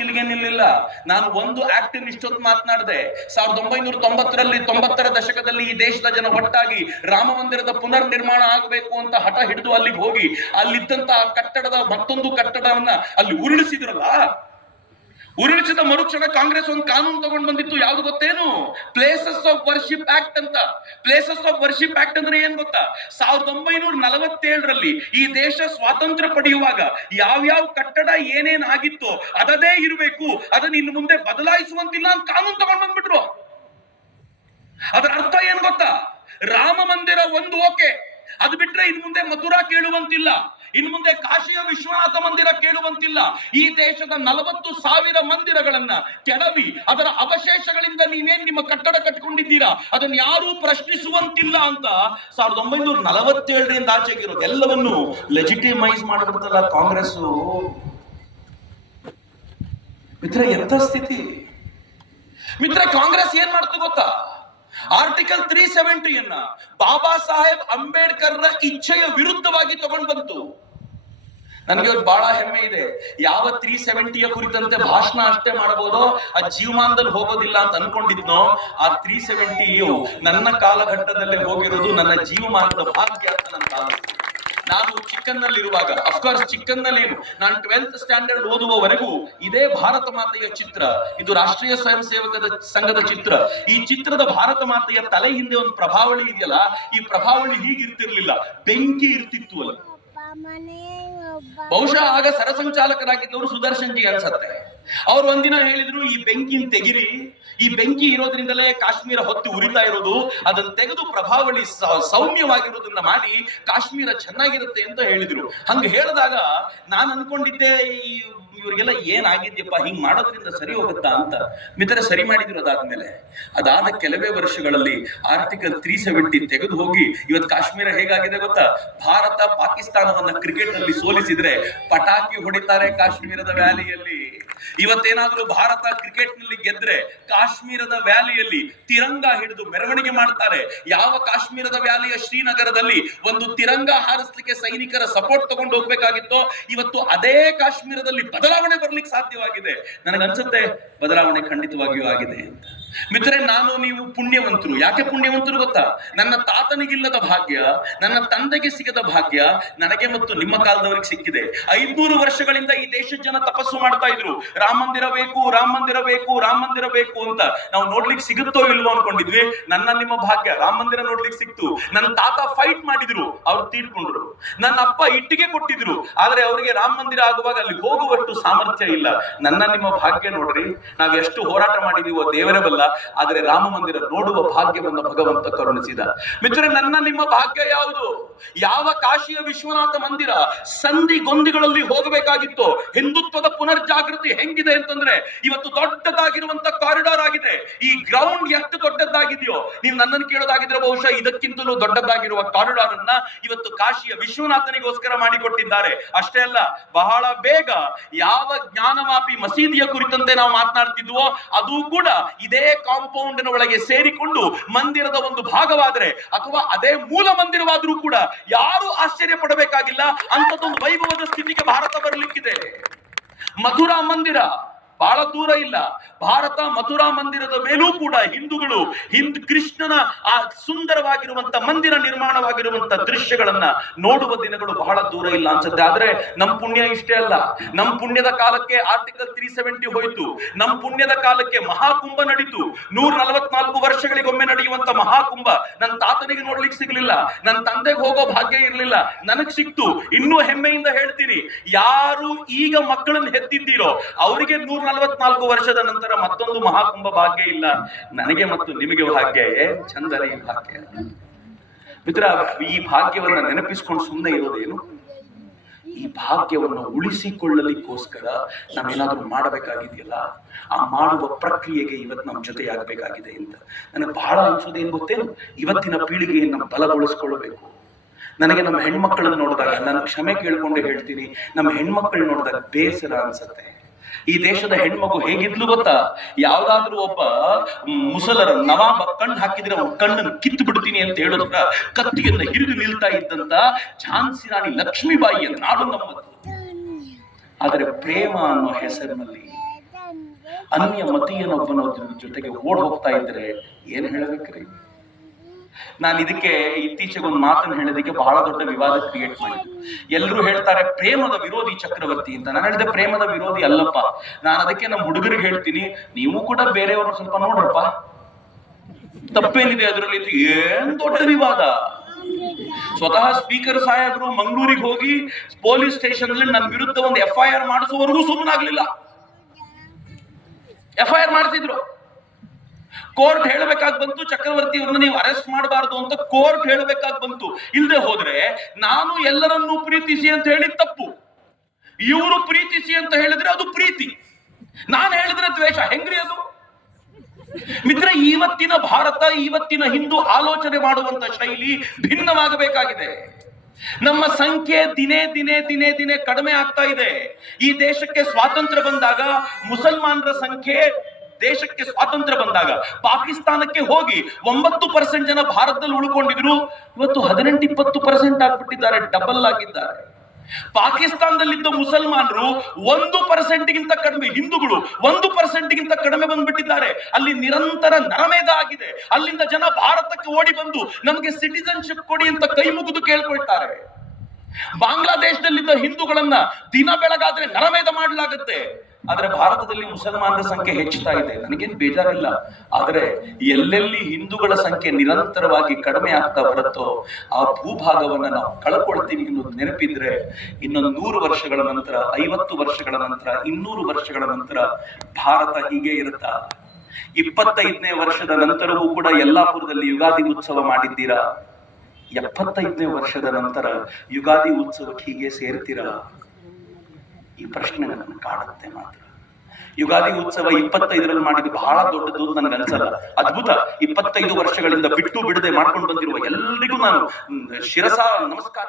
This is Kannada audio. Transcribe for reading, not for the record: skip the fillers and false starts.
ಇಲ್ಲಿಗೆ ನಿಲ್ಲಿಲ್ಲ. ನಾನು ಒಂದು ಆಕ್ಟಿವ್ ಇಷ್ಟೊತ್ತು ಮಾತನಾಡಿದೆ. 1990ರ ದಶಕದಲ್ಲಿ ಈ ದೇಶದ ಜನ ಒಟ್ಟಾಗಿ ರಾಮ ಮಂದಿರದ ಪುನರ್ ನಿರ್ಮಾಣ ಆಗಬೇಕು ಅಂತ ಹಠ ಹಿಡಿದು ಅಲ್ಲಿಗೆ ಹೋಗಿ ಅಲ್ಲಿದ್ದಂತ ಕಟ್ಟಡದ ಮತ್ತೊಂದು ಕಟ್ಟಡವನ್ನ ಅಲ್ಲಿ ಉರುಳಿಸಿದ್ರಲ್ಲ. ಉರುಳಿಸಿದ ಮರುಕ್ಷಣ ಕಾಂಗ್ರೆಸ್ ಒಂದು ಕಾನೂನು ತಗೊಂಡು ಬಂದಿತ್ತು. ಯಾವ್ದು ಗೊತ್ತೇನು? ಪ್ಲೇಸಸ್ ಆಫ್ ವರ್ಷಿಪ್ ಆಕ್ಟ್ ಅಂತ. ಪ್ಲೇಸಸ್ ಆಫ್ ವರ್ಷಿಪ್ ಆಕ್ಟ್ ಅಂದ್ರೆ ಏನ್ ಗೊತ್ತಾ? 1947ರಲ್ಲಿ ಈ ದೇಶ ಸ್ವಾತಂತ್ರ್ಯ ಪಡೆಯುವಾಗ ಯಾವ್ಯಾವ ಕಟ್ಟಡ ಏನೇನ್ ಆಗಿತ್ತು ಅದದೇ ಇರಬೇಕು, ಅದನ್ನ ಇನ್ನು ಮುಂದೆ ಬದಲಾಯಿಸುವಂತಿಲ್ಲ ಅಂತ ಕಾನೂನು ತಗೊಂಡು ಬಂದ್ಬಿಟ್ರು. ಅದರ ಅರ್ಥ ಏನ್ ಗೊತ್ತಾ? ರಾಮ ಮಂದಿರ ಒಂದು ಓಕೆ, ಅದು ಬಿಟ್ರೆ ಇನ್ನು ಮುಂದೆ ಮಥುರಾ ಕೇಳುವಂತಿಲ್ಲ, ಇನ್ನು ಮುಂದೆ ಕಾಶಿಯ ವಿಶ್ವನಾಥ ಮಂದಿರ ಕೇಳುವಂತಿಲ್ಲ. ಈ ದೇಶದ 40,000 ಮಂದಿರಗಳನ್ನ ಕೆಡವಿ ಅದರ ಅವಶೇಷಗಳಿಂದ ನೀವೇನ್ ನಿಮ್ಮ ಕಟ್ಟಡ ಕಟ್ಕೊಂಡಿದ್ದೀರಾ ಅದನ್ನ ಯಾರೂ ಪ್ರಶ್ನಿಸುವಂತಿಲ್ಲ ಅಂತ 1947ರಿಂದ ಆಚೆಗಿರೋದು ಎಲ್ಲವನ್ನು ಲೆಜಿಟಿಮೈಸ್ ಮಾಡಿಬಿಡ್ತಲ್ಲ ಕಾಂಗ್ರೆಸ್. ಮಿತ್ರ, ಎಂತ ಸ್ಥಿತಿ ಮಿತ್ರ. ಕಾಂಗ್ರೆಸ್ ಏನ್ ಮಾಡ್ತು ಗೊತ್ತಾ? ಆರ್ಟಿಕಲ್ 370 ಬಾಬಾ ಸಾಹೇಬ್ ಅಂಬೇಡ್ಕರ್ ಇಚ್ಛೆಯ ವಿರುದ್ಧವಾಗಿ ತಗೊಂಡು ಬಂತು. ನನಗೆ ಇವತ್ತು ಬಹಳ ಹೆಮ್ಮೆ ಇದೆ. ಯಾವ 370 ಕುರಿತಂತೆ ಭಾಷಣ ಅಷ್ಟೇ ಮಾಡಬಹುದೋ ಆ ಜೀವಮಾನದಲ್ಲಿ ಹೋಗೋದಿಲ್ಲ ಅಂತ ಅನ್ಕೊಂಡಿದ್ನೋ, ಆ 370 ನನ್ನ ಕಾಲಘಟ್ಟದಲ್ಲೇ ಹೋಗಿರೋದು ನನ್ನ ಜೀವಮಾನದ ಭಾಗ್ಯ ಅಂತ ನನ್ನ ಭಾವನೆ. ನಾನು ಚಿಕ್ಕನ್ನಲ್ಲಿರುವಾಗ, ಅಫ್ಕೋರ್ಸ್ ಚಿಕ್ಕನ್ನಲ್ಲಿ ನಾನು 12th ಸ್ಟ್ಯಾಂಡರ್ಡ್ ಓದುವವರೆಗೂ ಇದೇ ಭಾರತ ಮಾತೆಯ ಚಿತ್ರ, ಇದು ರಾಷ್ಟ್ರೀಯ ಸ್ವಯಂ ಸೇವಕರ ಸಂಘದ ಚಿತ್ರ. ಈ ಚಿತ್ರದ ಭಾರತ ಮಾತೆಯ ತಲೆ ಹಿಂದೆ ಒಂದು ಪ್ರಭಾವಳಿ ಇದೆಯಲ್ಲ, ಈ ಪ್ರಭಾವಳಿ ಹೀಗಿರ್ತಿರ್ಲಿಲ್ಲ, ಬೆಂಕಿ ಇರ್ತಿತ್ತು ಅಲ್ಲಿ. ಬಹುಶಃ ಆಗ ಸರಸಂಚಾಲಕರಾಗಿದ್ದವರು ಸುದರ್ಶನ್ ಜಿ ಅನ್ಸತ್ತೆ. ಅವ್ರು ಒಂದಿನ ಹೇಳಿದ್ರು, ಈ ಬೆಂಕಿನ ತೆಗಿರಿ, ಈ ಬೆಂಕಿ ಇರೋದ್ರಿಂದಲೇ ಕಾಶ್ಮೀರ ಹೊತ್ತು ಉರಿತಾ ಇರೋದು, ಅದನ್ನ ತೆಗೆದು ಪ್ರಭಾವಳಿ ಸೌಮ್ಯವಾಗಿರೋದನ್ನ ಮಾಡಿ ಕಾಶ್ಮೀರ ಚೆನ್ನಾಗಿರುತ್ತೆ ಅಂತ ಹೇಳಿದ್ರು. ಹಂಗ ಹೇಳಿದಾಗ ನಾನು ಅನ್ಕೊಂಡಿದ್ದೆ, ಇವ್ರಿಗೆಲ್ಲ ಏನಾಗಿದ್ಯಪ್ಪ, ಹಿಂಗ್ ಮಾಡೋದ್ರಿಂದ ಸರಿ ಹೋಗುತ್ತಾ ಅಂತ. ಮಿತ್ರ, ಸರಿ ಮಾಡಿದ್ರು. ಅದಾದ ಕೆಲವೇ ವರ್ಷಗಳಲ್ಲಿ ಆರ್ಟಿಕಲ್ 370 ತೆಗೆದು ಹೋಗಿ ಇವತ್ತು ಕಾಶ್ಮೀರ ಹೇಗಾಗಿದೆ ಗೊತ್ತಾ? ಭಾರತ ಪಾಕಿಸ್ತಾನವನ್ನ ಕ್ರಿಕೆಟ್ ನಲ್ಲಿ ಸೋಲಿಸಿದ್ರೆ ಪಟಾಕಿ ಹೊಡಿತಾರೆ ಕಾಶ್ಮೀರದ ವ್ಯಾಲಿಯಲ್ಲಿ. ಇವತ್ತೇನಾದ್ರೂ ಭಾರತ ಕ್ರಿಕೆಟ್ ನಲ್ಲಿ ಗೆದ್ರೆ ಕಾಶ್ಮೀರದ ವ್ಯಾಲಿಯಲ್ಲಿ ತಿರಂಗ ಹಿಡಿದು ಮೆರವಣಿಗೆ ಮಾಡ್ತಾರೆ. ಯಾವ ಕಾಶ್ಮೀರದ ವ್ಯಾಲಿಯ ಶ್ರೀನಗರದಲ್ಲಿ ಒಂದು ತಿರಂಗ ಹಾರಿಸ್ಲಿಕ್ಕೆ ಸೈನಿಕರ ಸಪೋರ್ಟ್ ತಗೊಂಡು ಹೋಗ್ಬೇಕಾಗಿತ್ತೋ, ಇವತ್ತು ಅದೇ ಕಾಶ್ಮೀರದಲ್ಲಿ ಬದಲಾವಣೆ ಬರ್ಲಿಕ್ಕೆ ಸಾಧ್ಯವಾಗಿದೆ. ನನಗನ್ಸುತ್ತೆ ಬದಲಾವಣೆ ಖಂಡಿತವಾಗಿಯೂ ಆಗಿದೆ ಅಂತ. ಮಿತ್ರರೆ, ನಾನು ನೀವು ಪುಣ್ಯವಂತರು. ಯಾಕೆ ಪುಣ್ಯವಂತರು ಗೊತ್ತಾ? ನನ್ನ ತಾತನಿಗಿಲ್ಲದ ಭಾಗ್ಯ, ನನ್ನ ತಂದೆಗೆ ಸಿಗದ ಭಾಗ್ಯ ನನಗೆ ಮತ್ತು ನಿಮ್ಮ ಕಾಲದವರಿಗೆ ಸಿಕ್ಕಿದೆ. 500 ವರ್ಷಗಳಿಂದ ಈ ದೇಶದ ಜನ ತಪಸ್ಸು ಮಾಡ್ತಾ ಇದ್ರು, ರಾಮ ಮಂದಿರ ಬೇಕು, ರಾಮ ಮಂದಿರ ಬೇಕು, ರಾಮ ಮಂದಿರ ಬೇಕು ಅಂತ. ನಾವು ನೋಡ್ಲಿಕ್ಕೆ ಸಿಗುತ್ತೋ ಇಲ್ವೋ ಅನ್ಕೊಂಡಿದ್ವಿ. ನನ್ನ ನಿಮ್ಮ ಭಾಗ್ಯ ರಾಮ ಮಂದಿರ ನೋಡ್ಲಿಕ್ಕೆ ಸಿಕ್ತು. ನನ್ನ ತಾತ ಫೈಟ್ ಮಾಡಿದ್ರು, ಅವ್ರು ತೀರ್ಕೊಂಡ್ರು. ನನ್ನ ಅಪ್ಪ ಇಟ್ಟಿಗೆ ಕೊಟ್ಟಿದ್ರು, ಆದ್ರೆ ಅವರಿಗೆ ರಾಮ ಮಂದಿರ ಆಗುವಾಗ ಅಲ್ಲಿ ಹೋಗುವಷ್ಟು ಸಾಮರ್ಥ್ಯ ಇಲ್ಲ. ನನ್ನ ನಿಮ್ಮ ಭಾಗ್ಯ ನೋಡ್ರಿ, ನಾವ್ ಎಷ್ಟು ಹೋರಾಟ ಮಾಡಿದೀವೋ ದೇವರೇ ಬಲ್ಲ, ಆದರೆ ರಾಮ ಮಂದಿರ ನೋಡುವ ಭಾಗ್ಯವನ್ನ ಭಗವಂತ ಕರುಣಿಸಿದ. ಮಿತ್ರರೇ, ನನ್ನ ನಿಮ್ಮ ಭಾಗ್ಯ ಯಾವುದು? ಯಾವ ಕಾಶಿಯ ವಿಶ್ವನಾಥ ಮಂದಿರ ಸಂಧಿ ಗೊಂದಿಗಳಲ್ಲಿ ಹೋಗಬೇಕಾಗಿತ್ತು. ಹಿಂದುತ್ವದ ಪುನರ್ಜಾಗೃತಿ ಹೆಂಗಿದೆ ಅಂತಂದ್ರೆ ಇವತ್ತು ದೊಡ್ಡದಾಗಿರುವಂತ ಕಾರಿಡಾರ್ ಆಗಿದೆ. ಈ ಗ್ರೌಂಡ್ ಎಷ್ಟು ದೊಡ್ಡದಾಗಿದೆಯೋ, ನೀವು ನನ್ನನ್ನು ಕೇಳೋದಾಗಿದ್ರೆ ಬಹುಶಃ ಇದಕ್ಕಿಂತಲೂ ದೊಡ್ಡದಾಗಿರುವ ಕಾರಿಡಾರ್ ಅನ್ನ ಇವತ್ತು ಕಾಶಿಯ ವಿಶ್ವನಾಥನಿಗೋಸ್ಕರ ಮಾಡಿಕೊಟ್ಟಿದ್ದಾರೆ. ಅಷ್ಟೇ ಅಲ್ಲ, ಬಹಳ ಬೇಗ ಯಾವ ಜ್ಞಾನವಾಪಿ ಮಸೀದಿಯ ಕುರಿತಂತೆ ನಾವು ಮಾತನಾಡ್ತಿದ್ವೋ ಅದು ಕೂಡ ಇದೇ ಕಾಂಪೌಂಡ್ ಒಳಗೆ ಸೇರಿಕೊಂಡು ಮಂದಿರದ ಒಂದು ಭಾಗವಾದರೆ ಅಥವಾ ಅದೇ ಮೂಲ ಮಂದಿರವಾದರೂ ಕೂಡ ಯಾರು ಆಶ್ಚರ್ಯ ಪಡಬೇಕಾಗಿಲ್ಲ. ಅಂತದೊಂದು ವೈಭವದ ಸ್ಥಿತಿಗೆ ಭಾರತ ಬರಲಿಕ್ಕಿದೆ. ಮಥುರಾ ಮಂದಿರ ಬಹಳ ದೂರ ಇಲ್ಲ. ಭಾರತ ಮಥುರಾ ಮಂದಿರದ ಮೇಲೂ ಕೂಡ ಹಿಂದೂಗಳು ಕೃಷ್ಣನ ಆ ಸುಂದರವಾಗಿರುವಂತ ಮಂದಿರ ನಿರ್ಮಾಣವಾಗಿರುವಂತ ದೃಶ್ಯಗಳನ್ನ ನೋಡುವ ದಿನಗಳು ಬಹಳ ದೂರ ಇಲ್ಲ ಅನ್ಸುತ್ತೆ. ಆದ್ರೆ ನಮ್ ಪುಣ್ಯ ಇಷ್ಟೇ ಅಲ್ಲ. ನಮ್ ಪುಣ್ಯದ ಕಾಲಕ್ಕೆ ಆರ್ಟಿಕಲ್ 370 ಹೋಯ್ತು. ನಮ್ ಪುಣ್ಯದ ಕಾಲಕ್ಕೆ ಮಹಾಕುಂಭ ನಡೀತು. 144 ವರ್ಷಗಳಿಗೊಮ್ಮೆ ನಡೆಯುವಂತ ಮಹಾಕುಂಭ ನನ್ನ ತಾತನಿಗೆ ನೋಡ್ಲಿಕ್ಕೆ ಸಿಗ್ಲಿಲ್ಲ, ನನ್ನ ತಂದೆಗೆ ಹೋಗೋ ಭಾಗ್ಯ ಇರ್ಲಿಲ್ಲ, ನನಗ್ ಸಿಕ್ತು. ಇನ್ನೂ ಹೆಮ್ಮೆಯಿಂದ ಹೇಳ್ತೀನಿ, ಯಾರು ಈಗ ಮಕ್ಕಳನ್ನು ಹೆತ್ತಿದ್ದೀರೋ ಅವರಿಗೆ 144 ವರ್ಷದ ನಂತರ ಮತ್ತೊಂದು ಮಹಾಕುಂಭ ಭಾಗ್ಯ ಇಲ್ಲ. ನನಗೆ ಮತ್ತು ನಿಮಗೆ ಭಾಗ್ಯ ಚಂದನ ಈ ಭಾಗ್ಯ. ಮಿತ್ರ, ಈ ಭಾಗ್ಯವನ್ನ ನೆನಪಿಸ್ಕೊಂಡು ಸುಮ್ಮನೆ ಇರೋದೇನು? ಈ ಭಾಗ್ಯವನ್ನು ಉಳಿಸಿಕೊಳ್ಳಲಿಕ್ಕೋಸ್ಕರ ನಾವೇನಾದ್ರೂ ಮಾಡಬೇಕಾಗಿದೆಯಲ್ಲ, ಆ ಮಾಡುವ ಪ್ರಕ್ರಿಯೆಗೆ ಇವತ್ತು ನಮ್ಮ ಜೊತೆಯಾಗಬೇಕಾಗಿದೆ ಅಂತ ನನಗೆ ಬಹಳ ಅನ್ಸೋದೇನು ಗೊತ್ತೇನು? ಇವತ್ತಿನ ಪೀಳಿಗೆಯನ್ನು ಬಲಗೊಳಿಸ್ಕೊಳ್ಳಬೇಕು. ನನಗೆ ನಮ್ಮ ಹೆಣ್ಮಕ್ಕಳನ್ನು ನೋಡಿದಾಗ, ನಾನು ಕ್ಷಮೆ ಕೇಳ್ಕೊಂಡೆ ಹೇಳ್ತೀನಿ, ನಮ್ಮ ಹೆಣ್ಮಕ್ಕಳು ನೋಡಿದಾಗ ಬೇಸರ ಅನ್ಸುತ್ತೆ. ಈ ದೇಶದ ಹೆಣ್ಮಗು ಹೇಗಿದ್ಲು ಗೊತ್ತಾ? ಯಾವ್ದಾದ್ರೂ ಒಬ್ಬ ಮುಸಲರ ನವಾಬ ಕಣ್ಣು ಹಾಕಿದ್ರೆ ಅವ್ರ ಕಣ್ಣನ್ನು ಕಿತ್ತು ಬಿಡ್ತೀನಿ ಅಂತ ಹೇಳೋದ್ರ ಕತ್ತಿಯನ್ನ ಹಿರಿದು ನಿಲ್ತಾ ಇದ್ದಂತ ಝಾನ್ಸಿ ರಾಣಿ ಲಕ್ಷ್ಮೀಬಾಯಿಯ ನಾಡು ನಮ್ಮದು. ಆದರೆ ಪ್ರೇಮ ಅನ್ನೋ ಹೆಸರಿನಲ್ಲಿ ಅನ್ಯ ಮತೀಯನೊಬ್ಬನ ಜೊತೆಗೆ ಓಡ್ ಹೋಗ್ತಾ ಇದ್ರೆ ಏನ್ ಹೇಳ್ಬೇಕ್ರಿ? ನಾನು ಇದಕ್ಕೆ ಇತ್ತೀಚೆಗೆ ಒಂದು ಮಾತನ್ನು ಹೇಳೋದಕ್ಕೆ ಬಹಳ ದೊಡ್ಡ ವಿವಾದ ಕ್ರಿಯೇಟ್ ಮಾಡಿದ್ರು. ಎಲ್ಲರೂ ಹೇಳ್ತಾರೆ ಪ್ರೇಮದ ವಿರೋಧಿ ಚಕ್ರವರ್ತಿ ಅಂತ. ನಾನು ಹೇಳಿದೆ ಪ್ರೇಮದ ವಿರೋಧಿ ಅಲ್ಲಪ್ಪ. ನಾನು ಅದಕ್ಕೆ ನಮ್ಮ ಹುಡುಗರಿಗೆ ಹೇಳ್ತೀನಿ, ನೀವು ಕೂಡ ಬೇರೆಯವರು ಸ್ವಲ್ಪ ನೋಡ್ರಪ್ಪ, ತಪ್ಪೇನಿದೆ ಅದರಲ್ಲಿ? ಏನ್ ದೊಡ್ಡ ವಿವಾದ? ಸ್ವತಃ ಸ್ಪೀಕರ್ ಸಾಹೇಬರು ಮಂಗಳೂರಿಗೆ ಹೋಗಿ ಪೊಲೀಸ್ ಸ್ಟೇಷನ್ ಅಲ್ಲಿ ನನ್ನ ವಿರುದ್ಧ ಒಂದು FIR ಮಾಡಿಸುವವರೆಗೂ ಸುಮ್ಮನಾಗ್ಲಿಲ್ಲ. FIR ಮಾಡಿಸಿದ್ರು. ಕೋರ್ಟ್ ಹೇಳಬೇಕಾಗಿ ಬಂತು, ಚಕ್ರವರ್ತಿ ಅವರನ್ನ ನೀವು ಅರೆಸ್ಟ್ ಮಾಡಬಾರದು ಅಂತ ಕೋರ್ಟ್ ಹೇಳಬೇಕಾಗಿ ಬಂತು. ಇಲ್ಲದೆ ಹೋದ್ರೆ ನಾನು ಎಲ್ಲರನ್ನೂ ಪ್ರೀತಿಸಿ ಅಂತ ಹೇಳಿ ತಪ್ಪು, ಇವರು ಪ್ರೀತಿಸಿ ಅಂತ ಹೇಳಿದ್ರೆ ಅದು ಪ್ರೀತಿ, ನಾನು ಹೇಳಿದ್ರೆ ದ್ವೇಷ. ಹೆಂಗ್ರಿ ಅದು? ಮಿತ್ರ, ಇವತ್ತಿನ ಭಾರತ, ಇವತ್ತಿನ ಹಿಂದೂ ಆಲೋಚನೆ ಮಾಡುವಂತ ಶೈಲಿ ಭಿನ್ನವಾಗಬೇಕಾಗಿದೆ. ನಮ್ಮ ಸಂಖ್ಯೆ ದಿನೇ ದಿನೇ ದಿನೇ ದಿನೇ ಕಡಿಮೆ ಆಗ್ತಾ ಇದೆ. ಈ ದೇಶಕ್ಕೆ ಸ್ವಾತಂತ್ರ್ಯ ಬಂದಾಗ ಮುಸಲ್ಮಾನರ ಸಂಖ್ಯೆ, ದೇಶಕ್ಕೆ ಸ್ವಾತಂತ್ರ್ಯ ಬಂದಾಗ ಪಾಕಿಸ್ತಾನಕ್ಕೆ ಹೋಗಿ 9% ಜನ ಭಾರತದಲ್ಲಿ ಉಳ್ಕೊಂಡಿದ್ರು. ಇವತ್ತು 18-20% ಆಗ್ಬಿಟ್ಟಿದ್ದಾರೆ, ಡಬಲ್ ಆಗಿದ್ದಾರೆ. ಪಾಕಿಸ್ತಾನದಲ್ಲಿದ್ದ ಮುಸಲ್ಮಾನರು 1%ಗಿಂತ ಕಡಿಮೆ, ಹಿಂದೂಗಳು 1%ಗಿಂತ ಕಡಿಮೆ ಬಂದ್ಬಿಟ್ಟಿದ್ದಾರೆ. ಅಲ್ಲಿ ನಿರಂತರ ನರಮೇಧ ಆಗಿದೆ. ಅಲ್ಲಿಂದ ಜನ ಭಾರತಕ್ಕೆ ಓಡಿ ಬಂದು ನಮಗೆ ಸಿಟಿಜನ್ಶಿಪ್ ಕೊಡಿ ಅಂತ ಕೈ ಮುಗಿದು ಕೇಳ್ಕೊಳ್ತಾರೆ. ಬಾಂಗ್ಲಾದೇಶದಲ್ಲಿದ್ದ ಹಿಂದೂಗಳನ್ನ ದಿನ ಬೆಳಗಾದ್ರೆ ನರಮೇಧ ಮಾಡಲಾಗುತ್ತೆ. ಆದ್ರೆ ಭಾರತದಲ್ಲಿ ಮುಸಲ್ಮಾನರ ಸಂಖ್ಯೆ ಹೆಚ್ಚುತ್ತಾ ಇದೆ. ನನಗೇನು ಬೇಜಾರಿಲ್ಲ. ಆದ್ರೆ ಎಲ್ಲೆಲ್ಲಿ ಹಿಂದೂಗಳ ಸಂಖ್ಯೆ ನಿರಂತರವಾಗಿ ಕಡಿಮೆ ಆಗ್ತಾ ಬರುತ್ತೋ ಆ ಭೂಭಾಗವನ್ನ ನಾವು ಕಳ್ಕೊಳ್ತೀವಿ ಅನ್ನೋದು ನೆನಪಿದ್ರೆ ಇನ್ನೊಂದು 100 ವರ್ಷಗಳ ನಂತರ, 50 ವರ್ಷಗಳ ನಂತರ, 200 ವರ್ಷಗಳ ನಂತರ ಭಾರತ ಹೀಗೆ ಇರುತ್ತಾ? 25ನೇ ವರ್ಷದ ನಂತರವೂ ಕೂಡ ಯಲ್ಲಾಪುರದಲ್ಲಿ ಯುಗಾದಿ ಉತ್ಸವ ಮಾಡಿದ್ದೀರಾ? 75ನೇ ವರ್ಷದ ನಂತರ ಯುಗಾದಿ ಉತ್ಸವಕ್ಕೆ ಹೀಗೆ ಸೇರ್ತೀರಾ? ಈ ಪ್ರಶ್ನೆ ನನ್ನ ಕಾಡುತ್ತೆ ಮಾತ್ರ. ಯುಗಾದಿ ಉತ್ಸವ 25ರಲ್ಲಿ ಮಾಡಿದ್ದು ಬಹಳ ದೊಡ್ಡದು ನನಗೆ ಅನ್ಸಲ್ಲ, ಅದ್ಭುತ. 25 ವರ್ಷಗಳಿಂದ ಬಿಟ್ಟು ಬಿಡದೆ ಮಾಡ್ಕೊಂಡು ಬಂದಿರುವ ಎಲ್ಲರಿಗೂ ನಾನು ಶಿರಸ ನಮಸ್ಕಾರ